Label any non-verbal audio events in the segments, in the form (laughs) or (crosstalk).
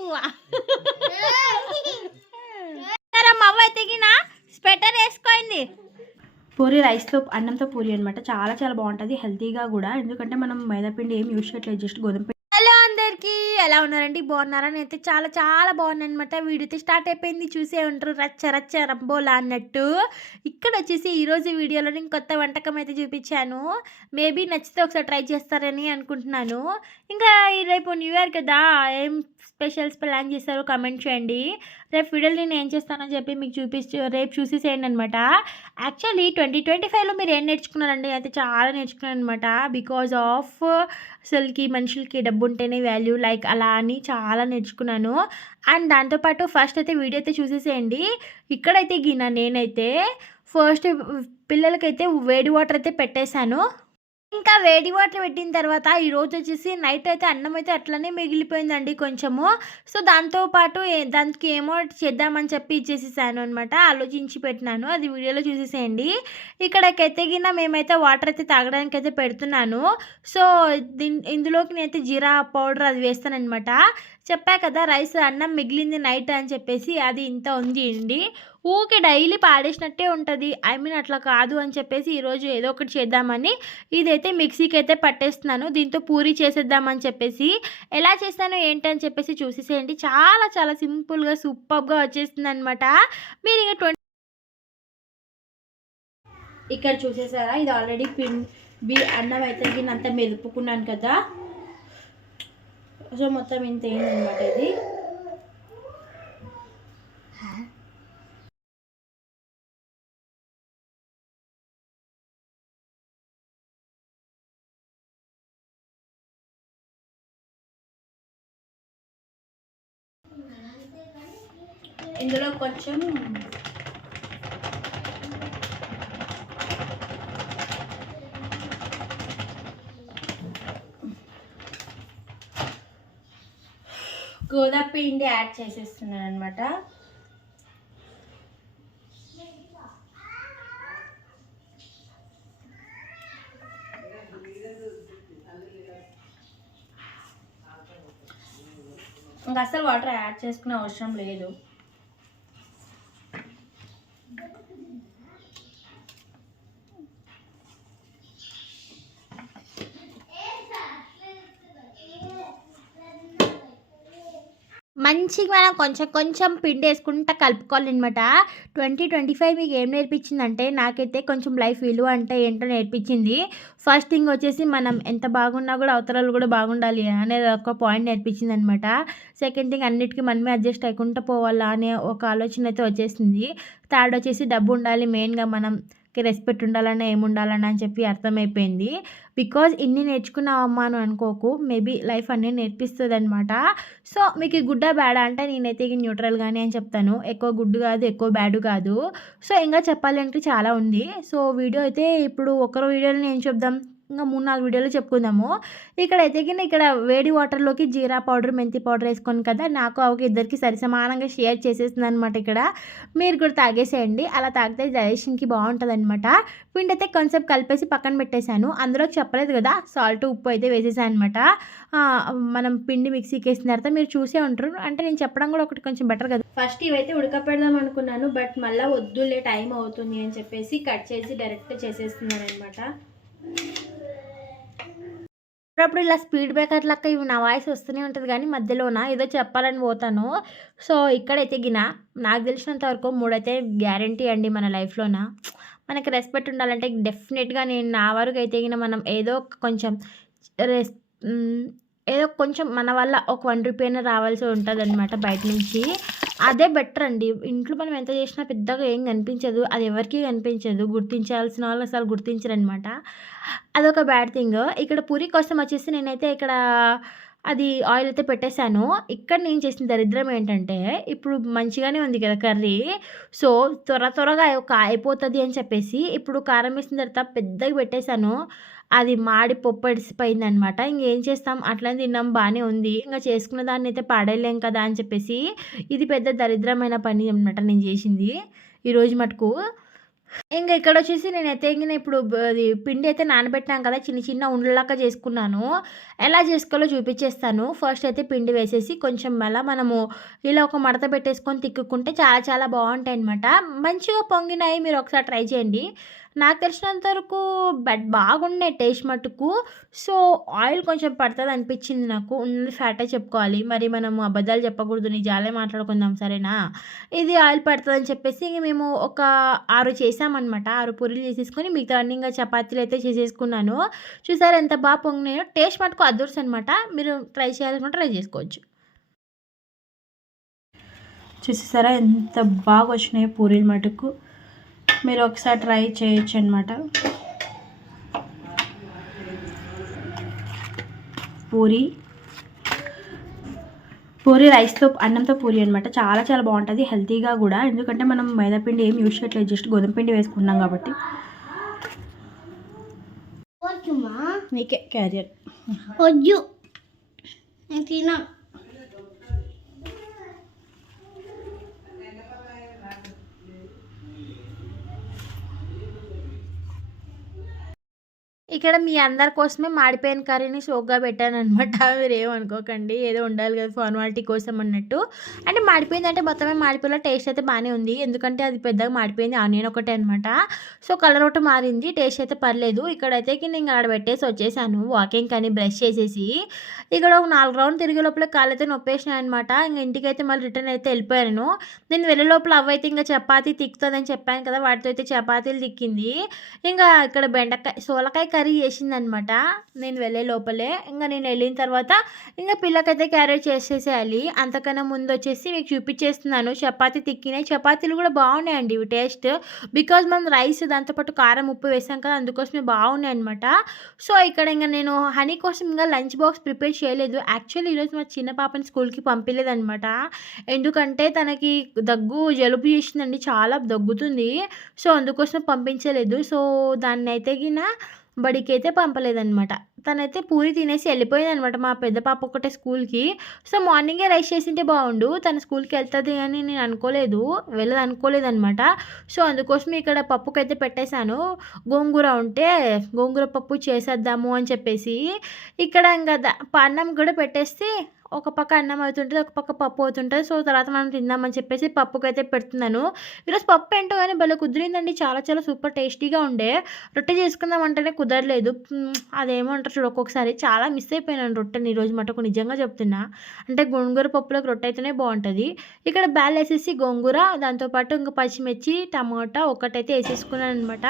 బువ్వ మా అవ్వ స్వెటర్ వేసుకోయింది. పూరి రైస్తో అన్నంతో పూరి అనమాట చాలా చాలా బాగుంటుంది హెల్తీగా కూడా. ఎందుకంటే మనం మైదాపిండి ఏం యూజ్ చేయట్లేదు జస్ట్ గోధుమ ఎలా ఉన్నారండి? బాగున్నారా? నేనైతే చాలా చాలా బాగున్నాను అనమాట వీడియో స్టార్ట్ అయిపోయింది. చూసే ఉంటారు రచ్చ రచ్చ రంబోలా అన్నట్టు. ఇక్కడ వచ్చేసి ఈరోజు వీడియోలో నేను కొత్త వంటకం అయితే చూపించాను. మేబీ నచ్చితే ఒకసారి ట్రై చేస్తారని అనుకుంటున్నాను. ఇంకా ఈ రేపు న్యూ ఇయర్ కదా? ఏం స్పెషల్స్ ప్లాన్ చేస్తారో కమెంట్ చేయండి. రేపు ఫిడల్ నేను ఏం చేస్తానని చెప్పి మీకు చూపించు రేపు చూసేసేయండి అనమాట యాక్చువల్లీ ట్వంటీ ట్వంటీ ఫైవ్లో మీరు ఏం నేర్చుకున్నారండి? అయితే చాలా నేర్చుకున్నాను అనమాట బికాజ్ ఆఫ్ అసలుకి మనుషులకి డబ్బు ఉంటేనే వాల్యూ లైక్ అలా అని చాలా నేర్చుకున్నాను. అండ్ దాంతోపాటు ఫస్ట్ అయితే వీడియో అయితే చూసేసేయండి. ఇక్కడైతే గిన నేనైతే ఫస్ట్ పిల్లలకైతే వేడి వాటర్ అయితే పెట్టేశాను. ఇంకా వేడి వాటర్ పెట్టిన తర్వాత ఈ రోజు వచ్చేసి నైట్ అయితే అన్నం అయితే అట్లనే మిగిలిపోయిందండి కొంచెము. సో దాంతో పాటు దానికి ఏమో చేద్దామని చెప్పి ఇచ్చేసేసాను అనమాట ఆలోచించి పెట్టినాను. అది వీడియోలో చూసేసేయండి. ఇక్కడ గిన మేమైతే వాటర్ అయితే తాగడానికి అయితే పెడుతున్నాను. సో దీని ఇందులోకి నేనైతే జీరా పౌడర్ అది వేస్తానమాట చెప్పా కదా రైస్ అన్నం మిగిలింది నైట్ అని చెప్పేసి అది ఇంత ఉంది అండి ఊకే డైలీ పాడేసినట్టే ఉంటుంది. ఐ మీన్ అట్లా కాదు అని చెప్పేసి ఈరోజు ఏదో ఒకటి చేద్దామని ఇదైతే మిక్సీకి అయితే పట్టేస్తున్నాను. దీంతో పూరి చేసేద్దామని చెప్పేసి. ఎలా చేస్తానో ఏంటని చెప్పేసి చూసేసేయండి. చాలా చాలా సింపుల్గా సూపర్గా వచ్చేస్తుంది అనమాట మీరు ఇంకా ట్వంటీ ఇక్కడ చూసేసారా? ఇది ఆల్రెడీ పిండి బి అన్నం అయితే దీన్ని మెదుపుకున్నాను కదా. సో మొత్తం ఇంత అయిందనమాట ఇది. ఇందులో కొంచెం గోధుమ పిండి యాడ్ చేసేస్తున్నాను అనమాట ఇంకా అసలు వాటర్ యాడ్ చేసుకునే అవసరం లేదు. మంచిగా మనం కొంచెం కొంచెం పిండి వేసుకుంటా కలుపుకోవాలన్నమాట. ట్వంటీ ట్వంటీ ఫైవ్ మీకు ఏం నేర్పించిందంటే నాకైతే కొంచెం లైఫ్ విలువ అంటే ఏంటో నేర్పించింది. ఫస్ట్ థింగ్ వచ్చేసి మనం ఎంత బాగున్నా కూడా అవతరాలు కూడా బాగుండాలి అనేది ఒక పాయింట్ నేర్పించింది అనమాట సెకండ్ థింగ్ అన్నిటికీ మనమే అడ్జస్ట్ అయ్యకుండా పోవాలా అనే ఒక ఆలోచన అయితే వచ్చేసింది. థర్డ్ వచ్చేసి డబ్బు ఉండాలి మెయిన్గా మనం రెస్పెక్ట్ ఉండాలన్నా ఏముండాలన్నా అని చెప్పి అర్థమైపోయింది. బికాజ్ ఇన్ని నేర్చుకున్నావమ్మా అని అనుకోకు మేబీ లైఫ్ అన్నీ నేర్పిస్తుంది అనమాట సో మీకు గుడ్డా బ్యాడా? అంటే నేనైతే ఇక న్యూట్రల్గానే అని చెప్తాను. ఎక్కువ గుడ్డు కాదు ఎక్కువ బ్యాడ్ కాదు. సో ఇంకా చెప్పాలంటే చాలా ఉంది. సో వీడియో అయితే ఇప్పుడు ఒకరు వీడియోలో నేను చెప్దాం. ఇంకా మూడు నాలుగు వీడియోలు చెప్పుకుందాము. ఇక్కడ అయితే కింద ఇక్కడ వేడి వాటర్లోకి జీరా పౌడర్ మెంతి పౌడర్ వేసుకొని కదా నాకు అవకి ఇద్దరికి సరి సమానంగా షేర్ చేసేసింది అనమాట ఇక్కడ. మీరు కూడా తాగేసేయండి. అలా తాగితే డైజెషన్కి బాగుంటుంది అనమాట పిండి అయితే కొంచెం కలిపేసి పక్కన పెట్టేశాను. అందులో చెప్పలేదు కదా సాల్ట్ ఉప్పు అయితే వేసేసాను అనమాట మనం పిండి మిక్సీకి వేసిన తర్వాత మీరు చూసే ఉంటారు. అంటే నేను చెప్పడం కూడా ఒకటి కొంచెం బెటర్ కదా. ఫస్ట్ ఇవైతే ఉడకపెడదాం అనుకున్నాను. బట్ మళ్ళీ వద్దులే టైం అవుతుంది అని చెప్పేసి కట్ చేసి డైరెక్ట్ చేసేస్తున్నాను అనమాట అప్పుడప్పుడు ఇలా స్పీడ్ బ్రేకర్ లెక్క ఇవి నా వాయిస్ వస్తూనే ఉంటుంది కానీ మధ్యలోన? ఏదో చెప్పాలని పోతాను. సో ఇక్కడైతే గిన నాకు తెలిసినంత వరకు మూడైతే గ్యారంటీ అండి మన లైఫ్లోన? మనకి రెస్పెక్ట్ ఉండాలంటే డెఫినెట్గా నేను నా వరకు అయితే గిన మనం ఏదో ఒక కొంచెం రెస్ ఏదో కొంచెం మన వల్ల ఒక వన్ రూపీ అయినా రావాల్సి ఉంటుంది అనమాట బయట నుంచి. అదే బెటర్ అండి. ఇంట్లో మనం ఎంత చేసినా పెద్దగా ఏం కనిపించదు. అది ఎవరికీ కనిపించదు. గుర్తించాల్సిన వాళ్ళు అసలు గుర్తించరు అనమాట అదొక బ్యాడ్ థింగ్ ఇక్కడ పూరి కోసం వచ్చేసి నేనైతే ఇక్కడ అది ఆయిల్ అయితే పెట్టేశాను. ఇక్కడ నేను చేసిన దరిద్రం ఏంటంటే ఇప్పుడు మంచిగానే ఉంది కదా కర్రీ. సో త్వర త్వరగా ఒక అయిపోతుంది అని చెప్పేసి ఇప్పుడు కారం వేసిన తర్వాత పెద్దగా పెట్టేశాను. అది మాడి పొప్పడిసిపోయింది అనమాట ఇంకేం చేస్తాం? అట్లనే తిన్నాం బాగానే ఉంది. ఇంకా చేసుకున్న దాన్ని అయితే పాడేయలేం కదా అని చెప్పేసి ఇది పెద్ద దరిద్రమైన పని అనమాట నేను చేసింది ఈరోజు మటుకు. ఇంకా ఇక్కడ వచ్చేసి నేను ఎత్తగిన ఇప్పుడు అది పిండి అయితే నానబెట్టాను కదా చిన్న చిన్న ఉండలాగా చేసుకున్నాను. ఎలా చేసుకోవాలో చూపించేస్తాను. ఫస్ట్ అయితే పిండి వేసేసి కొంచెం అలా మనము ఇలా ఒక మడత పెట్టేసుకొని తిక్కుకుంటే చాలా చాలా బాగుంటాయి అనమాట మంచిగా పొంగినాయి మీరు ఒకసారి ట్రై చేయండి. నాకు తెలిసినంత వరకు బట్ బాగున్నాయి టేస్ట్ మటుకు. సో ఆయిల్ కొంచెం పడుతుంది అనిపించింది నాకు. ఉన్నది ఫ్యాటే చెప్పుకోవాలి. మరి మనం అబద్ధాలు చెప్పకూడదు నిజాలే మాట్లాడుకుందాం సరేనా? ఇది ఆయిల్ పడుతుందని చెప్పేసి ఇంక మేము ఒక ఆరు చేసామన్నమాట. ఆరు పూరీలు చేసేసుకొని మిగతా అన్ని ఇంకా చపాతీలు అయితే చేసేసుకున్నాను. చూసారు ఎంత బాగా పొంగినాయో? టేస్ట్ మటుకు అదర్స్ అనమాట మీరు ట్రై చేయాలనుకుంటే ట్రై చేసుకోవచ్చు. చూసేసారా ఎంత బాగా వచ్చినాయో పూరీలు మటుకు. మీరు ఒకసారి ట్రై చేయొచ్చు అనమాట పూరి. పూరి రైస్తో అన్నంతో పూరి అనమాట చాలా చాలా బాగుంటుంది. హెల్తీగా కూడా. ఎందుకంటే మనం మైదా పిండి ఏం యూజ్ చేయట్లేదు. జస్ట్ గోధుమ పిండి వేసుకున్నాం కాబట్టి. నీకే క్యారియర్. వద్దు. తినా ఇక్కడ మీ అందరి కోసమే మాడిపోయిన కర్రీని షోక్గా పెట్టాను అనమాట (laughs) మీరు ఏమనుకోకండి. ఏదో ఉండాలి కదా ఫార్మాలిటీ కోసం అన్నట్టు. అంటే మాడిపోయిందంటే మొత్తమే మాడిపోయిన టేస్ట్ అయితే బాగానే ఉంది. ఎందుకంటే అది పెద్దగా మాడిపోయింది ఆనియన్ ఒకటే అనమాట సో కలర్ ఒకటి మారింది. టేస్ట్ అయితే పర్లేదు. ఇక్కడైతే నేను ఆడ పెట్టేసి వచ్చేసాను. వాకింగ్ కానీ బ్రష్ చేసేసి. ఇక్కడ ఒక నాలుగు రౌండ్ తిరిగే లోపల కాళ్ళు అయితే నొప్పేసినాయి అనమాట ఇంకా ఇంటికైతే మళ్ళీ రిటర్న్ అయితే వెళ్ళిపోయాను. నేను వెళ్ళే లోపల అవైతే ఇంకా చపాతీ తిక్కుతుందని చెప్పాను కదా. వాటితో అయితే చపాతీలు తిక్కింది. ఇంకా ఇక్కడ బెండకాయ సోలకాయ కర్రీ చేసిందనమాట నేను వెళ్ళే లోపలే. ఇంకా నేను వెళ్ళిన తర్వాత ఇంకా పిల్లకైతే క్యారెట్ చేసేసేయాలి అంతకన్నా ముందు వచ్చేసి మీకు చూపించేస్తున్నాను. చపాతీ తిక్కినాయి. చపాతీలు కూడా బాగున్నాయండి ఇవి టేస్ట్ బికాజ్ మనం రైస్ దాంతోపాటు కారం ఉప్పు వేసాం కదా అందుకోసమే బాగున్నాయి అనమాట సో ఇక్కడ ఇంకా నేను హనీ కోసం ఇంకా లంచ్ బాక్స్ ప్రిపేర్ చేయలేదు. యాక్చువల్లీ ఈరోజు మా చిన్న పాపని స్కూల్కి పంపించలేదనమాట ఎందుకంటే తనకి దగ్గు జలుబు చేసిందండి. చాలా దగ్గుతుంది. సో అందుకోసం పంపించలేదు. సో దాన్ని అయితే గిన బడికి అయితే పంపలేదనమాట తనైతే పూరి తినేసి వెళ్ళిపోయింది అనమాట మా పెద్ద పాప ఒకటే స్కూల్కి. సో మార్నింగే రైస్ చేసింటే బాగుండు తన స్కూల్కి వెళ్తుంది అని నేను అనుకోలేదు. వెళ్ళదు అనుకోలేదు అనమాట సో అందుకోసం ఇక్కడ పప్పుకైతే పెట్టేశాను. గోంగూర ఉంటే గోంగూర పప్పు చేసేద్దాము అని చెప్పేసి. ఇక్కడ ఇంకా అన్నం కూడా పెట్టేస్తే ఒక పక్క అన్నం అవుతుంటుంది ఒక పక్క పప్పు అవుతుంటుంది. సో తర్వాత మనం తిందామని చెప్పేసి పప్పుకైతే పెడుతున్నాను. ఈరోజు పప్పు ఏంటో కానీ భలే కుదిరిందండి. చాలా చాలా సూపర్ టేస్టీగా ఉండే. రొట్టె చేసుకుందాం అంటేనే కుదరలేదు. మ్, అదేమో అంటారు చూడు ఒక్కొక్కసారి. చాలా మిస్ అయిపోయినాను రొట్టెని ఈరోజు మటుకు నిజంగా చెప్తున్నా. అంటే గోంగూర పప్పులోకి రొట్టె అయితేనే బాగుంటుంది. ఇక్కడ బ్యాల్ వేసేసి గోంగూర దాంతోపాటు ఇంకా పచ్చిమిర్చి టమాటా ఒకటైతే వేసేసుకున్నాను అనమాట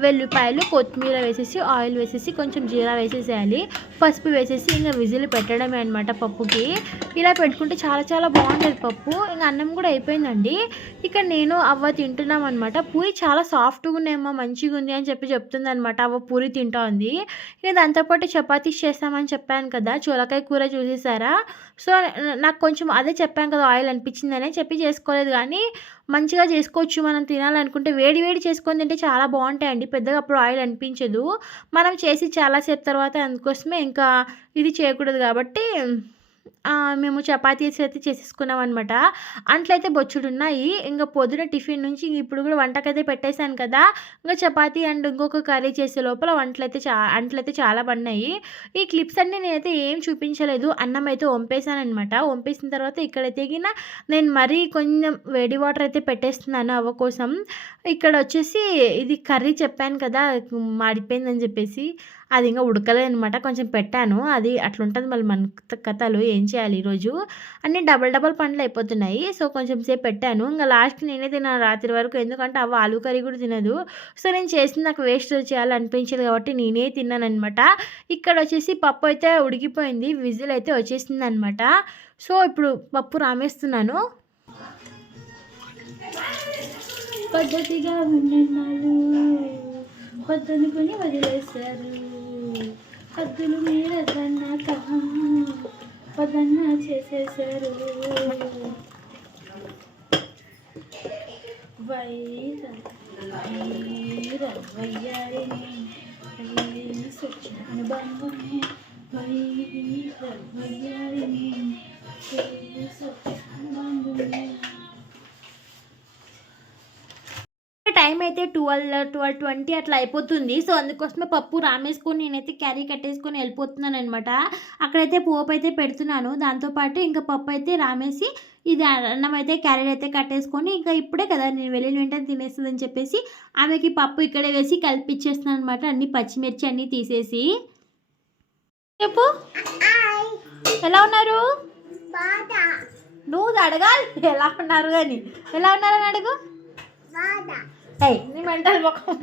వెల్లిపాయలు కొత్తిమీర వేసేసి ఆయిల్ వేసేసి కొంచెం జీరా వేసేసేయాలి. పసుపు వేసేసి ఇంకా విజిల్ పెట్టడమే అనమాట పప్పుకి. ఇలా పెట్టుకుంటే చాలా చాలా బాగుంటుంది పప్పు. ఇంకా అన్నం కూడా అయిపోయిందండి. ఇక్కడ నేను అవ్వ తింటున్నాం అనమాట పూరి చాలా సాఫ్ట్గా ఉన్నాయమ్మా మంచిగా ఉంది అని చెప్పి చెప్తుంది అనమాట అవ్వ పూరి తింటా ఉంది. ఇక దాంతోపాటు చపాతీస్ చేస్తామని చెప్పాను కదా చూలకాయ కూర చూసేసారా? సో నాకు కొంచెం అదే చెప్పాను కదా ఆయిల్ అనిపించిందనే చెప్పి చేసుకోలేదు. కానీ మంచిగా చేసుకోవచ్చు. మనం తినాలనుకుంటే వేడి వేడి చేసుకొని తింటే చాలా బాగుంటాయండి. పెద్దగా అప్పుడు ఆయిల్ అనిపించదు. మనం చేసి చాలాసేపు తర్వాత అందుకోసమే ఇంకా ఇది చేయకూడదు కాబట్టి మేము చపాతీస్ అయితే చేసేసుకున్నాం అనమాట అంట్లయితే బొచ్చుడు ఉన్నాయి ఇంకా పొద్దున టిఫిన్ నుంచి ఇప్పుడు కూడా వంటకైతే పెట్టేశాను కదా. ఇంకా చపాతీ అండ్ ఇంకొక కర్రీ చేసే లోపల వంటలైతే చా అంట్లయితే చాలా పడినాయి. ఈ క్లిప్స్ అన్నీ నేనైతే ఏం చూపించలేదు. అన్నం అయితే వంపేశాను అనమాట వంపేసిన తర్వాత ఇక్కడ తెగిన నేను మరీ కొంచెం వేడి వాటర్ అయితే పెట్టేస్తున్నాను అవ్వ కోసం. ఇక్కడ వచ్చేసి ఇది కర్రీ చెప్పాను కదా మాడిపోయిందని చెప్పేసి. అది ఇంకా ఉడకలేదు అనమాట కొంచెం పెట్టాను. అది అట్లుంటుంది మళ్ళీ మన కథలు. ఏం చేయాలి ఈరోజు? అన్నీ డబల్ డబల్ పండ్లు అయిపోతున్నాయి. సో కొంచెం సేపు పెట్టాను. ఇంకా లాస్ట్ నేనే తిన్నాను రాత్రి వరకు. ఎందుకంటే అవ్వ ఆలు కర్రీ కూడా తినదు. సో నేను చేసింది నాకు వేస్ట్ చేయాలనిపించదు కాబట్టి నేనే తిన్నాను అనమాట ఇక్కడ వచ్చేసి పప్పు అయితే ఉడికిపోయింది. విజిల్ అయితే వచ్చేసింది అనమాట సో ఇప్పుడు పప్పు రామేస్తున్నాను. పద్ధతిగా ఉండేవాళ్ళు పద్ధతుని వదిలేశారు. హద్దులు మీద కన్నా పదన్న చేసేశారు. వైర వైర వయ్యారిని స్వచ్ఛమైన బంధమే వైర వయ్యారిని అయితే ట్వెల్వ్ ట్వెల్వ్ ట్వంటీ అట్లా అయిపోతుంది. సో అందుకోసమే పప్పు రామేసుకొని నేనైతే క్యారీ కట్టేసుకొని వెళ్ళిపోతున్నాను అనమాట అక్కడైతే పోపు అయితే పెడుతున్నాను. దాంతోపాటు ఇంకా పప్పు అయితే రామేసి ఇది అన్నం అయితే క్యారీ అయితే కట్టేసుకొని ఇంకా ఇప్పుడే కదా నేను వెళ్ళిన వెంటనే తినేస్తుందని చెప్పేసి ఆమెకి పప్పు ఇక్కడే వేసి కలిపిచ్చేస్తున్నాను అనమాట అన్ని పచ్చిమిర్చి అన్నీ తీసేసి. చెప్పు. ఎలా ఉన్నారు? నువ్వు అడగాలి. ఎలా ఉన్నారు అని. ఎలా ఉన్నారని అడుగు. బాధ ఏయ్. నీ మెంటల్ ముఖం.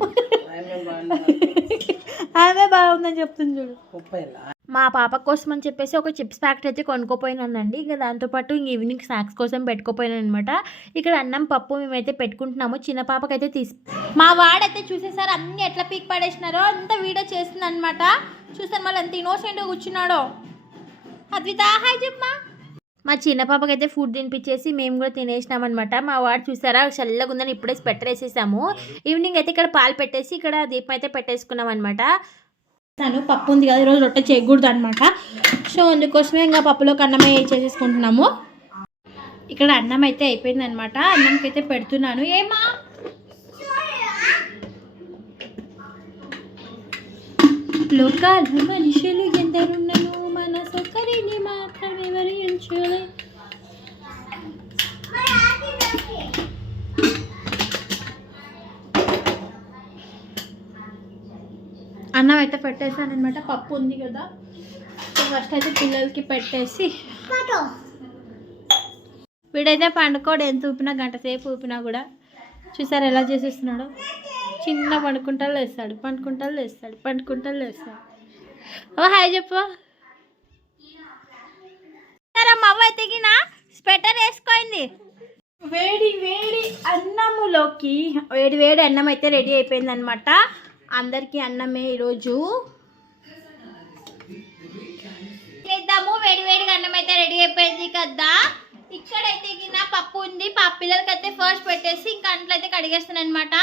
ఆమె బాగుందని చెప్తుంది చూడు. మా పాప కోసం అని చెప్పేసి ఒక చిప్స్ ప్యాకెట్ అయితే కొనుక్కోపోయినానండి. ఇంకా దాంతోపాటు ఇంక ఈవినింగ్ స్నాక్స్ కోసం పెట్టుకోపోయినాను అనమాట ఇక్కడ అన్నం పప్పు మేమైతే పెట్టుకుంటున్నాము. చిన్న పాపకైతే తీసి మా వాడైతే చూసేసారు అన్ని ఎట్లా పీక్ పడేసినారో అంత వీడియో చేస్తుంది అనమాట చూసాను మళ్ళీ ఎంత ఇన్నోసెంట్గా కూర్చున్నాడో. అద్విత హాయ్ చెప్పమా మా చిన్న పాపకైతే ఫుడ్ తినిపించేసి మేము కూడా తినేసినాం అనమాట మా వాడు చూసారా చల్లగా ఉందని ఇప్పుడే స్వెటర్ వేసేసాము. ఈవినింగ్ అయితే ఇక్కడ పాలు పెట్టేసి ఇక్కడ దీపం అయితే పెట్టేసుకున్నాం అనమాట తను పప్పు ఉంది కదా ఈరోజు రొట్టె చేయకూడదు అనమాట సో అందుకోసమే ఇంకా పప్పులోకి అన్నమే చేసేసుకుంటున్నాము. ఇక్కడ అన్నం అయితే అయిపోయింది అనమాట అన్నంకి అయితే పెడుతున్నాను ఏమా లోకాలు మనుషులు ఎందరున్నను మన సొక్కరిని మాత్రం వివరించలే అన్నం అయితే పెట్టేసాను అనమాట పప్పు ఉంది కదా. సో ఫస్ట్ అయితే పిల్లలకి పెట్టేసి వీడైతే పండుకోడు ఎంత ఊపినా గంట సేపు ఊపినా కూడా. చూసారు ఎలా చేసేస్తున్నాడు? చిన్న పండుకుంటా లేస్తాడు పండుకుంటా లేస్తాడు పండుకుంటా లేస్తాడు ఓ హాయ్ చెప్పు. మా అవ్వ అయితే గిన స్వెటర్ వేసుకోయింది. వేడి వేడి అన్నములోకి వేడి వేడి అన్నం అయితే రెడీ అయిపోయింది అనమాట అందరికీ అన్నమే ఈరోజు. చేద్దాము వేడి వేడిగా అన్నం అయితే రెడీ అయిపోయింది కదా. ఇక్కడైతే గిన పప్పు ఉంది. పా పిల్లలకైతే ఫస్ట్ పెట్టేసి ఇంకా అంట్లో అయితే కడిగేస్తాను అనమాట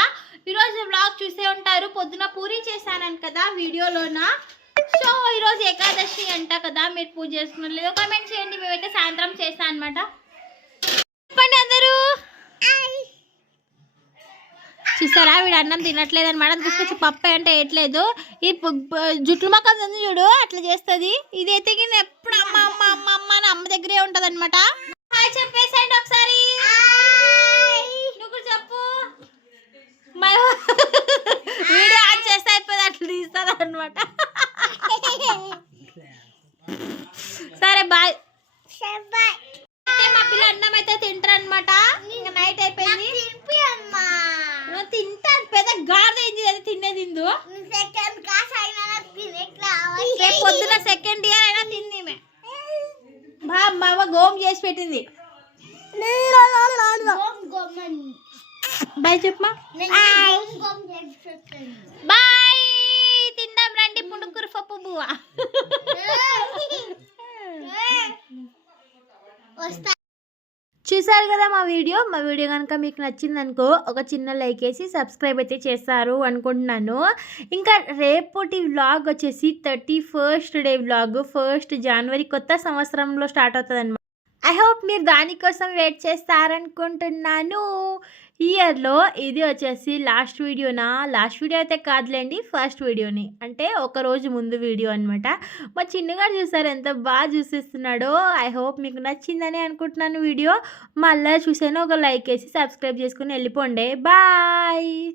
ఈరోజు వ్లాగ్ చూసే ఉంటారు. పొద్దున పూరి చేశాను కదా వీడియోలోన. సో ఈరోజు ఏకాదశి అంట కదా మీరు పూజ చేసుకున్నారు లేదో కామెంట్ చేయండి మేమైతే సాయంత్రం చేస్తాం అనమాట చెప్పండి అందరూ. చూస్తారా? వీడు అన్నం తినట్లేదు అనమాట తీసుకొచ్చి పప్పు అంటే వేయట్లేదు. ఈ జుట్లు మొక్కలు జుట్టు ఉంది చూడు అట్లా చేస్తుంది. ఇదైతే నేను ఎప్పుడు అమ్మ అమ్మ అమ్మ అమ్మ అని అమ్మ దగ్గరే ఉంటుంది అనమాట చెప్పేసేయండి ఒకసారి. నువ్వు చెప్పు. మై (laughs) వీడియో ఆన్ చేస్తే అయిపోయింది అట్లా తీస్తుంది అనమాట సరే బాయ్. మా పిల్ల అన్నం అయితే తింటారు అనమాట ఇంకా నైట్ అయిపోయింది. అమ్మా. తింటాను పెద్ద గాడిద ఏంది అది తినేది ఇందు సెకండ్ క్లాస్ అయినా పొద్దున సెకండ్ ఇయర్ అయినా తింది మా అవ్వ గోమ్ చేసి పెట్టింది. బాయ్ చెప్పమా బాయ్. పప్పు బువ్వ చూసారు కదా మా వీడియో? మా వీడియో కనుక మీకు నచ్చింది అనుకో ఒక చిన్న లైక్ వేసి సబ్స్క్రైబ్ అయితే చేస్తారు అనుకుంటున్నాను. ఇంకా రేపటి వ్లాగ్ వచ్చేసి thirty first day vlog first జనవరి కొత్త సంవత్సరంలో స్టార్ట్ అవుతుంది ఐ హోప్ మీరు దానికోసం వెయిట్ చేస్తారనుకుంటున్నాను. ఇయర్లో ఇది వచ్చేసి లాస్ట్ వీడియోనా లాస్ట్ వీడియో అయితే కాదులేండి ఫస్ట్ వీడియోని. అంటే ఒక రోజు ముందు వీడియో అనమాట మా చిన్నగాడు చూసారు ఎంత బాగా చూసేస్తున్నాడో. ఐ హోప్ మీకు నచ్చిందని అనుకుంటున్నాను వీడియో. మళ్ళీ చూసాను ఒక లైక్ వేసి సబ్స్క్రైబ్ చేసుకుని వెళ్ళిపోండి. బాయ్!